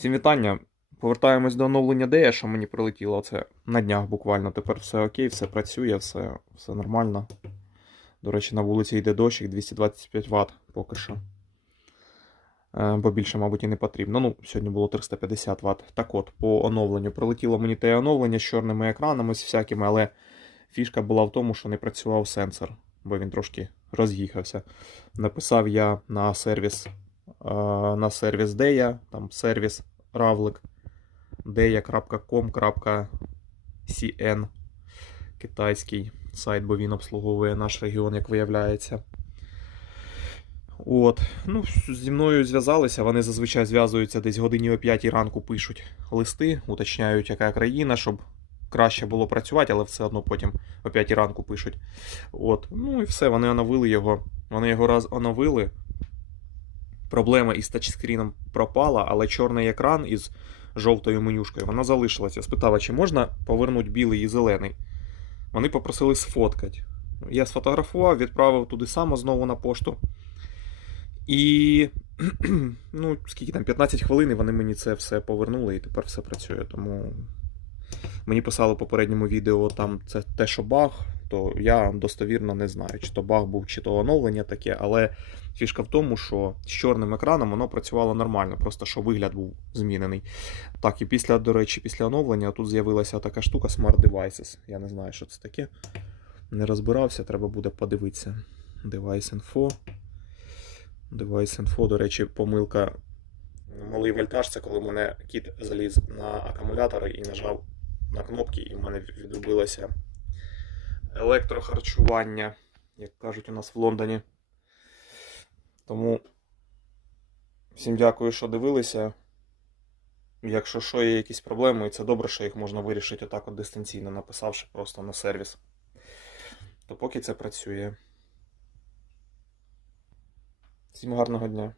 Всім вітання. Повертаємось до оновлення Дея, що мені прилетіло. Це на днях буквально. Тепер все окей, все працює, все, все нормально. До речі, на вулиці йде дощик 225 Вт поки що. Е, Бо більше, мабуть, і не потрібно. Ну, сьогодні було 350 Вт. Так от, по оновленню. Прилетіло мені те оновлення з чорними екранами, з всякими, але фішка була в тому, що не працював сенсор, бо він трошки роз'їхався. Написав я на сервіс е, на сервіс Deya, там сервіс равлик deya.com.cn китайський сайт, бо він обслуговує наш регіон, як виявляється. От. Ну, зі мною зв'язалися. Вони зазвичай зв'язуються десь годині о 5 ранку пишуть листи, уточняють, яка країна, щоб краще було працювати, але все одно потім о 5 ранку пишуть. От. Ну і все, вони оновили його. Вони його раз оновили. Проблема із тачскріном пропала, але чорний екран із жовтою менюшкою вона залишилася. Спитала, чи можна повернути білий і зелений. Вони попросили сфоткати. Я сфотографував, відправив туди само знову на пошту. І ну, скільки там, 15 хвилин, і вони мені це все повернули, і тепер все працює. Тому мені писали в попередньому відео там це те, що баг, то я достовірно не знаю, чи то баг був, чи то оновлення таке, але фішка в тому, що з чорним екраном воно працювало нормально, просто що вигляд був змінений. Так, і після, до речі, після оновлення тут з'явилася така штука Smart Devices. Я не знаю, що це таке. Не розбирався, треба буде подивитися. Device Info. Device Info, до речі, помилка. Малий вольтаж це коли мене кіт заліз на акумулятори і нажав на кнопки, і в мене відробилося електрохарчування, як кажуть у нас в Лондоні. Тому всім дякую, що дивилися. Якщо що є якісь проблеми, і це добре, що їх можна вирішити отак от дистанційно, написавши просто на сервіс. То поки це працює. Всім гарного дня.